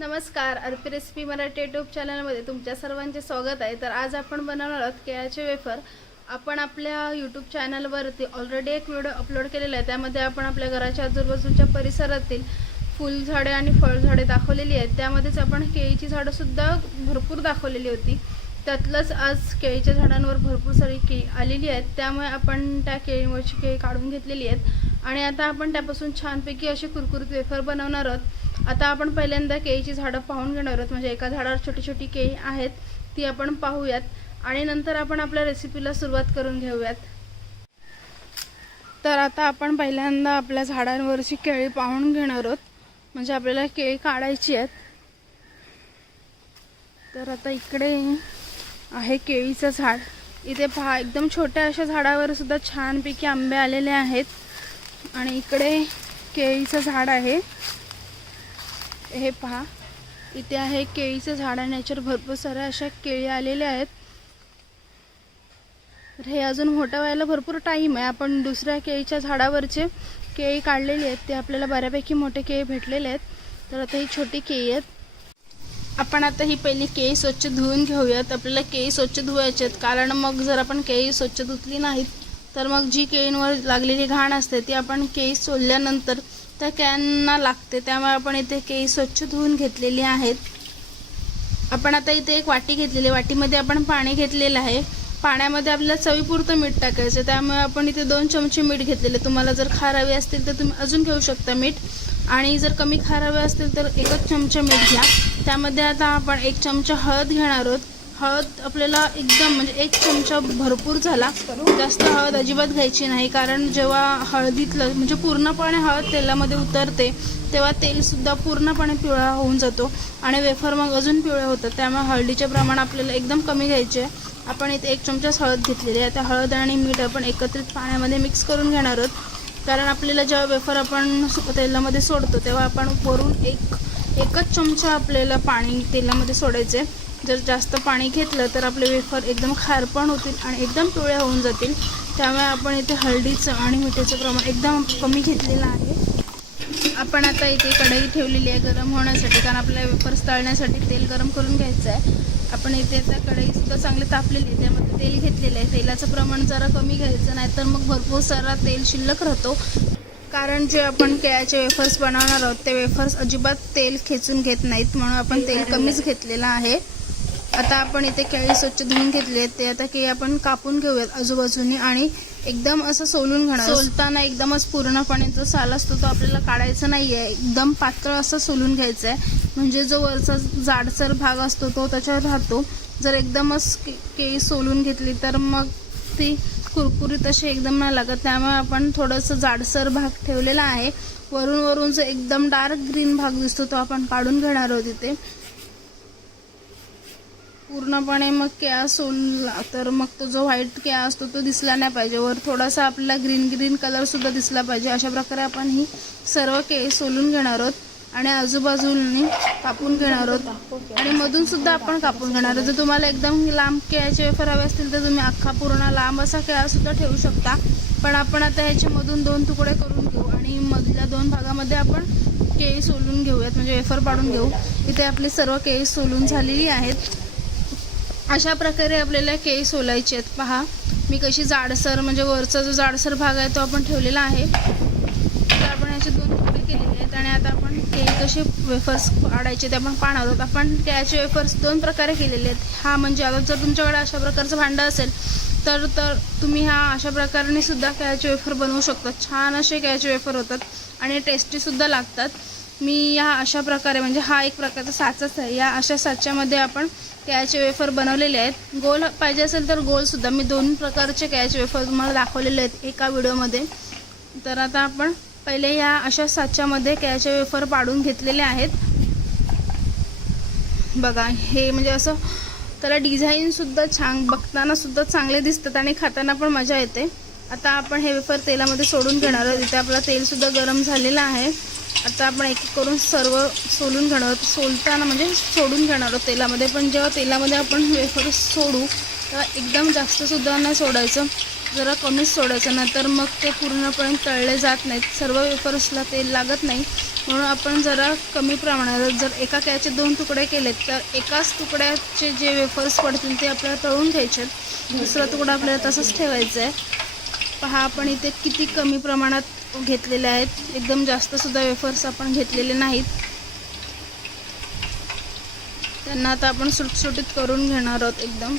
नमस्कार Arpi recipe Marathi YouTube चॅनलमध्ये तुमच्या सर्वांचे स्वागत आहे. तर आज आपण बनवणार आहोत केळ्याचे वेफर आपण आपल्या यूट्यूब चॅनलवरती ऑलरेडी एक व्हिडिओ अपलोड केलेला आहे. त्यामध्ये आपण आपल्या घराच्या आजूबाजूच्या परिसरातील फुलझाडे आणि फळझाडे दाखवलेली आहेत. त्यामध्येच आपण केळीची झाडंसुद्धा भरपूर दाखवलेली होती. त्यातलंच आज केळीच्या झाडांवर भरपूर सारी केळी आलेली आहेत. त्यामुळे आपण त्या केळीवरची केळी काढून घेतलेली आहेत. आणि आता आपण त्यापासून छानपैकी असे कुरकुरीत वेफर बनवणार आहोत. आता आपण पहिल्यांदा केळीची झाडं पाहून घेणार आहोत. म्हणजे एका झाडावर छोटी छोटी केळी आहेत ती आपण पाहूयात. आणि नंतर आपण आपल्या रेसिपीला सुरुवात करून घेऊयात. तर आता आपण पहिल्यांदा आपल्या झाडांवरची केळी पाहून घेणार आहोत. म्हणजे आपल्याला केळी काढायची आहेत. तर आता इकडे आहे केळीचं झाड. इथे पहा एकदम छोट्या अशा झाडावर सुद्धा छानपैकी आंबे आलेले आहेत. आणि इकडे केळीचं झाड आहे. हे पहा. इथे आहे केळीचं झाड आणि याच्यावर भरपूर साऱ्या अशा केळी आलेल्या आहेत. तर हे अजून मोठं व्हायला भरपूर टाईम आहे. आपण दुसऱ्या केळीच्या झाडावरचे केळी काढलेली आहेत. ते आपल्याला बऱ्यापैकी मोठे केळी भेटलेले आहेत. तर आता ही छोटी केळी आहेत. आपण आता ही पहिली केळी स्वच्छ धुवून घेऊयात. आपल्याला केळी स्वच्छ धुवायची आहेत. कारण मग जर आपण केळी स्वच्छ धुतली नाहीत तर मग जी केळींवर लागलेली घाण असते ती आपण केळी सोलल्यानंतर तर कॅनना लागते. त्यामुळे आपण इथे केळी स्वच्छ धुवून घेतलेली आहेत. आपण आता इथे एक वाटी घेतलेली आहे. वाटीमध्ये आपण पाणी घेतलेलं आहे. पाण्यामध्ये आपल्याला चवीपुरतं मीठ टाकायचं त्यामुळे आपण इथे दोन चमचे मीठ घेतलेले तुम्हाला जर खार हवे असतील तर तुम्ही अजून घेऊ शकता मीठ. आणि जर कमी खार हवे असतील तर एकच चमचा मीठ घ्या. त्यामध्ये आता आपण एक चमचा हळद घेणार आहोत. हळद आपल्याला एकदम म्हणजे एक चमचा भरपूर झाला. जास्त हळद अजिबात घ्यायची नाही कारण जेव्हा हळदीतलं म्हणजे पूर्णपणे हळद तेलामध्ये उतरते तेव्हा तेलसुद्धा पूर्णपणे पिवळा होऊन जातो आणि वेफर मग अजून पिवळे होतात. त्यामुळे हळदीचे प्रमाण आपल्याला एकदम कमी घ्यायचे. आहे आपण इथे एक चमचाच हळद घेतलेली आहे. त्या हळद आणि मीठ आपण एकत्रित पाण्यामध्ये मिक्स करून घेणार आहोत. कारण आपल्याला जेव्हा वेफर आपण तेलामध्ये सोडतो तेव्हा आपण वरून एक एकच चमचा आपल्याला पाणी तेलामध्ये सोडायचे. जर जास्त पाणी घेतलं तर आपले वेफर एकदम खारपण होतील आणि एकदम पिवळे होऊन जातील. त्यामुळे आपण इथे हळदीचं आणि मिठाचं प्रमाण एकदम कमी घेतलेलं आहे. आपण आता इथे कढई ठेवलेली आहे गरम होण्यासाठी कारण आपल्या वेफर्स तळण्यासाठी तेल गरम करून घ्यायचं आहे. आपण इथे आता कढईसुद्धा चांगली तापलेली आहे त्यामध्ये तेल घेतलेलं आहे. तेलाचं प्रमाण जरा कमी घ्यायचं नाही तर मग भरपूर सारा तेल शिल्लक राहतो. कारण जे आपण केळ्याचे वेफर्स बनवणार आहोत ते वेफर्स अजिबात तेल खेचून घेत नाहीत म्हणून आपण तेल कमीच घेतलेलं आहे. आता आपण इथे केळी स्वच्छ धुवून घेतली आहेत. ते आता केळी आपण कापून घेऊयात आजूबाजूनी आणि एकदम असं सोलून घेणार. सोलताना एकदमच पूर्णपणे जो साल असतो तो आपल्याला काढायचा नाही आहे एकदम पातळ असं सोलून घ्यायचं आहे म्हणजे जो वरचा जाडसर भाग असतो तो त्याच्यावर राहतो. जर एकदमच के केळी सोलून घेतली तर मग ती कुरकुरीत अशी एकदम नाही लागत. त्यामुळे आपण थोडंसं जाडसर भाग ठेवलेला आहे. वरून वरून जो एकदम डार्क ग्रीन भाग दिसतो तो आपण काढून घेणार आहोत इथे. पूर्णपणे मग केळा सोलला तर मग तो जो व्हाईट केळा असतो तो दिसला नाही पाहिजे. वर थोडासा आपल्याला ग्रीन ग्रीन कलरसुद्धा दिसला पाहिजे. अशा प्रकारे आपण ही सर्व केळी सोलून घेणार आहोत आणि आजूबाजूंनी कापून घेणार आहोत. आणि मधून सुद्धा आपण कापून घेणार आहोत. जर तुम्हाला एकदम लांब केळ्याचे वेफर हवे असतील तर तुम्ही अख्खा पूर्ण लांब असा केळा सुद्धा ठेवू शकता. पण आपण आता ह्याच्यामधून दोन तुकडे करून घेऊ आणि मधल्या दोन भागामध्ये आपण केळी सोलून घेऊयात. म्हणजे वेफर पाडून घेऊ. इथे आपली सर्व केळी सोलून झालेली आहेत. अशा प्रकारे आपल्याला केळी सोलायची आहेत. पहा मी कशी जाडसर म्हणजे वरचा जो जाडसर भाग आहे तो आपण ठेवलेला आहे. तर आपण याचे दोन तुकडे केलेले आहेत आणि आता आपण केळी कसे वेफर्स काढायचे ते आपण पाहणार आहोत. आपण केळ्याचे वेफर्स दोन प्रकारे केलेले आहेत. हा म्हणजे आता जर तुमच्याकडे अशा प्रकारचं भांडं असेल तर तर तुम्ही हा अशा प्रकारे सुद्धा केळ्याचे वेफर बनवू शकता. छान असे केळ्याचे वेफर होतात आणि टेस्टीसुद्धा लागतात. मी या अशा प्रकारे म्हणजे हा एक प्रकारचा साचाच आहे. या अशा साच्यामध्ये आपण केळ्याचे वेफर बनवलेले आहेत. गोल पाहिजे असेल तर गोलसुद्धा मी दोन प्रकारचे केळ्याचे वेफर तुम्हाला दाखवलेले आहेत एका व्हिडिओमध्ये. तर आता आपण पहिले या अशा साच्यामध्ये केळ्याचे वेफर पाडून घेतलेले आहेत. बघा हे म्हणजे असं त्याला डिझाईनसुद्धा छान बघतानासुद्धा चांगले दिसतात आणि खाताना पण मजा येते. आता आपण हे वेफर तेलामध्ये सोडून घेणार आहोत. इथे आपलं तेलसुद्धा गरम झालेलं आहे. आता आपण एक एक करून सर्व सोलून घेणार आहोत. सोलताना म्हणजे सोडून घेणार आहोत तेलामध्ये. पण जेव्हा तेलामध्ये आपण वेफर सोडू तेव्हा एकदम जास्तसुद्धा नाही सोडायचं. जरा कमीच सोडायचं. नाही तर मग ते पूर्णपणे तळले जात नाहीत. सर्व वेफर्सला तेल लागत नाही. म्हणून आपण जरा कमी प्रमाणात जर एका कॅचे दोन तुकडे केलेत तर एकाच तुकड्याचे जे वेफर्स पडतील ते आपल्याला तळून घ्यायचे आहेत. दुसरा तुकडा आपल्याला तसंच ठेवायचा आहे. पहा आपण इथे किती कमी प्रमाणात घेतलेले आहेत. एकदम जास्तसुद्धा वेफर्स आपण घेतलेले नाहीत. त्यांना आता आपण सुटसुटीत करून घेणार आहोत एकदम.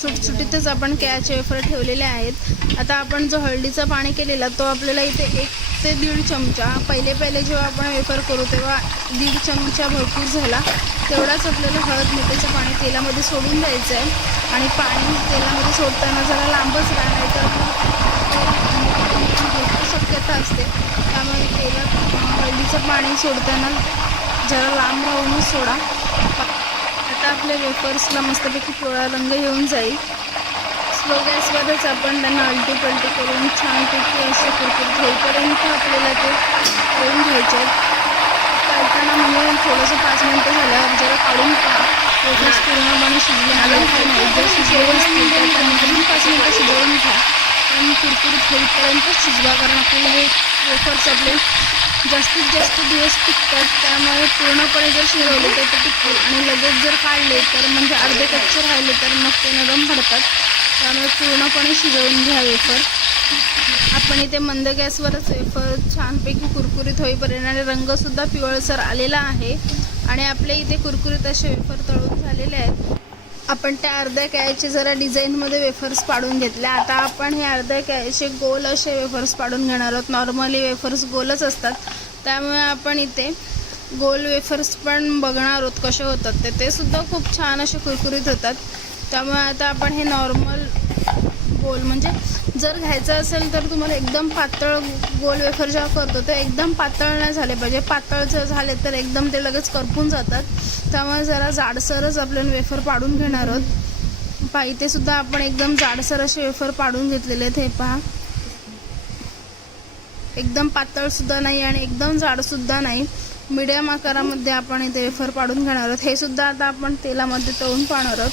सुटसुटीतच आपण कॅच वेफर ठेवलेले आहेत. आता आपण जो हळदीचं पाणी केलेला तो आपल्याला इथे एक ते दीड चमचा पहिले पहिले जेव्हा आपण वेफर करू तेव्हा दीड चमचा भरपूर झाला. तेवढाच आपल्याला हळद मिठाचं पाणी तेलामध्ये सोडून द्यायचं आहे आणि पाणी तेलामध्ये सोडताना जरा लांबच राहणार तर शक्यता असते. त्यामुळे तेलात हळदीचं पाणी सोडताना जरा लांब राहूनच सोडा. आता आपल्या वेफर्सला मस्तपैकी पिवळा रंग येऊन जाईल. स्लो गॅसवरच आपण त्यांना अलटी पलटी करून छानपैकी असे कुरकुरीत होईपर्यंत आपल्याला ते करून घ्यायचे. काढताना म्हणजे थोडंसं पाच मिनटं झाल्यावर जरा काढून पहा. वेफर्स पूर्णपणे शिजले आहे की नाही? जर शिजले असतील तर त्यांना पाच मिनटं शिजवून घ्या. पण कुरकुरीत होईपर्यंतच शिजवा कारण आपल्याला हे वेफर्स आपले जास्तीत जास्त दिवस टिकतात त्यामुळे पूर्णपणे जर शिजवले तर ते टिकतील आणि लगेच जर काढले तर म्हणजे अर्धे कच्चे राहिले तर मग ते नरम पडतात. त्यामुळे पूर्णपणे शिजवून घ्या वेफर. आपण इथे मंद गॅसवरच वेफर छानपैकी कुरकुरीत होईपर्यंत आणि रंगसुद्धा पिवळसर आलेला आहे. आणि आपले इथे कुरकुरीत असे वेफर तळून झालेले आहेत. आपण त्या अर्ध्या कॅयचे जरा डिझाईनमध्ये वेफर्स पाडून घेतले आता आपण हे अर्ध्या कॅयचे गोल असे वेफर्स पाडून घेणार आहोत. नॉर्मली वेफर्स गोलच असतात. त्यामुळे आपण इथे गोल वेफर्स पण बघणार आहोत कसे होतात ते. ते सुद्धा खूप छान असे कुरकुरीत होतात. त्यामुळे आता आपण हे नॉर्मल गोल म्हणजे जर घ्यायचं असेल तर तुम्हाला एकदम पातळ गोल वेफर जेव्हा करतो ते एकदम पातळ नाही झाले पाहिजे. पातळ जर झाले तर एकदम ते लगेच करपून जातात. त्यामुळे जरा जाडसरच आपण वेफर पाडून घेणार आहोत. पहा इथे सुद्धा आपण एकदम जाडसर असे वेफर पाडून घेतलेले आहेत हे पहा. एकदम पातळसुद्धा नाही आणि एकदम जाडसुद्धा नाही. मिडियम आकारामध्ये आपण इथे वेफर पाडून घेणार आहोत. हे सुद्धा आता आपण तेलामध्ये तळून पाहणार आहोत.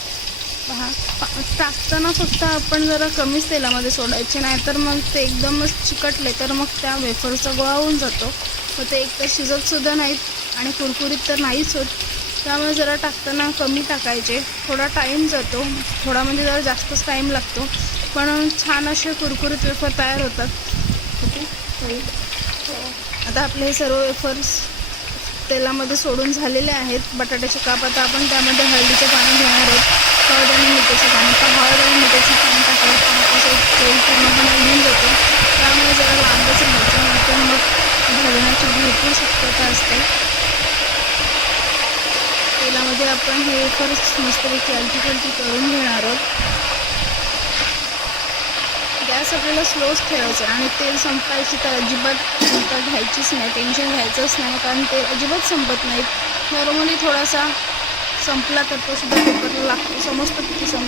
पहा पा- टाकताना फक्त आपण जरा कमीच तेलामध्ये सोडायचे नाही तर मग ते एकदमच चिकटले तर मग त्या वेफरचा गोळा होऊन जातो. मग ते एक तर नाहीत आणि कुरकुरीत तर नाहीच होत. त्यामुळे जरा टाकताना कमी टाकायचे. थोडा टाईम जातो. थोडा म्हणजे जरा जास्तच टाईम लागतो. पण छान असे कुरकुरीत वेफर तयार होतात. ओके? हो. आता आपले हे सर्व वेफर्स तेलामध्ये सोडून झालेले आहेत. बटाट्याचे काप आता आपण त्यामध्ये हळदीचे पाणी घेणार आहोत. हळद आणि मिठाचे पाणी. तर हळद आणि मिठाचे पाणी टाकलं असं तेल पूर्णपणे घेऊन जातो. त्यामुळे जरा लांबच राहायचं नाहीतर मग भाजण्याची भरपूर शक्यता असते तेलामध्ये आपण हे खरंच मस्तपैकी अलटी पलटी करून घेणार आहोत. गॅस आपल्याला स्लोच ठेवायचा आणि तेल संपायची तर अजिबात चिंता घ्यायचीच नाही टेन्शन घ्यायचंच नाही कारण ते अजिबात संपत नाहीत नॉर्मली थोडासा संपला तर तो सुद्धा कुकरला लागतो समजतं किती सं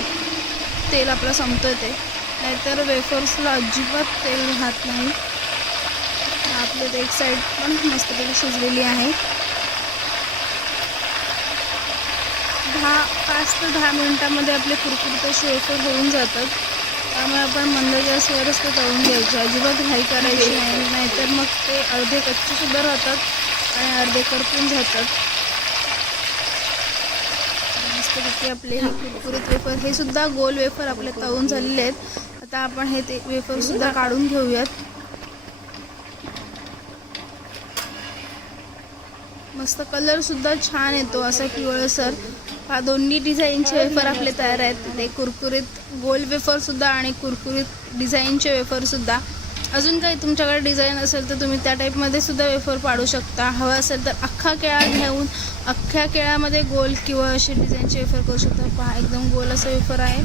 तेल आपलं संपतं ते. नाहीतर वेफर्सला अजिबात तेल राहत नाही. आपली एक साईड पण मस्तपैकी शिजलेली आहे. दहा पाच ते दहा मिनटामध्ये आपले कुरकुरते असे होऊन जातात. त्यामुळे आपण मंद गॅसवरच ते तळून घ्यायचे. अजिबात घाई करायची नाही. नाहीतर मग ते अर्धे कच्चे सुद्धा राहतात आणि अर्धे करपून जातात. मस्तपैकी आपले हे कुरकुरीत वेफर हे सुद्धा गोल वेफर आपले तळून झालेले आहेत. आता आपण हे ते वेफर सुद्धा काढून घेऊयात. मस्त कलर सुद्धा छान येतो असा पिवळसर. हा दोन्ही डिझाईनचे वेफर आपले तयार आहेत. ते कुरकुरीत गोल वेफर सुद्धा आणि कुरकुरीत डिझाईनचे वेफर सुद्धा. अजून काही तुमच्याकडे डिझाईन असेल तर तुम्ही त्या टाईपमध्ये सुद्धा वेफर पाडू शकता. हवं असेल तर अख्खा केळा घेऊन अख्ख्या केळामध्ये गोल किंवा असे डिझाईनचे वेफर करू शकता. पहा एकदम गोल असं वेफर आहे.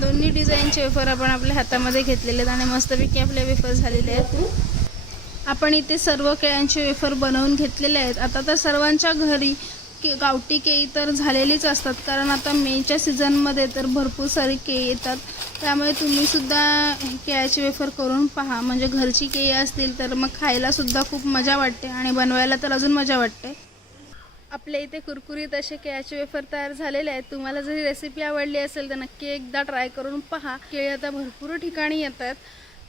दोन्ही डिझाईनचे वेफर आपण आपल्या हातामध्ये घेतलेले आहेत आणि मस्तपैकी आपले वेफर झालेले आहेत. आपण इथे सर्व केळ्यांचे वेफर बनवून घेतलेले आहेत. आता तर सर्वांच्या घरी के गावठी केळी तर झालेलीच असतात. कारण आता मेच्या सीझनमध्ये तर भरपूर सारी केळी येतात. त्यामुळे तुम्हीसुद्धा केळ्याची केळ्याचे वेफर करून पहा. म्हणजे घरची केळी असतील तर मग खायलासुद्धा खूप मजा वाटते आणि बनवायला तर अजून मजा वाटते. आपल्या इथे कुरकुरीत असे केळ्याचे वेफर तयार झालेले आहेत. तुम्हाला जरी रेसिपी आवडली असेल तर नक्की एकदा ट्राय करून पहा. केळी आता भरपूर ठिकाणी येतात.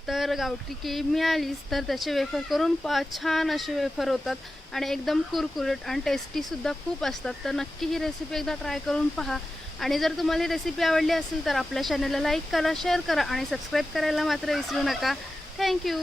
तर गावठी केळी मिळालीच तर त्याचे वेफर करून पहा छान असे वेफर होतात आणि एकदम कुरकुरीत आणि टेस्टीसुद्धा खूप असतात. तर नक्की ही रेसिपी एकदा ट्राय करून पहा. आणि जर तुम्हाला ही रेसिपी आवडली असेल तर आपल्या चॅनलला लाईक करा शेअर करा आणि सबस्क्राईब करायला मात्र विसरू नका. थँक्यू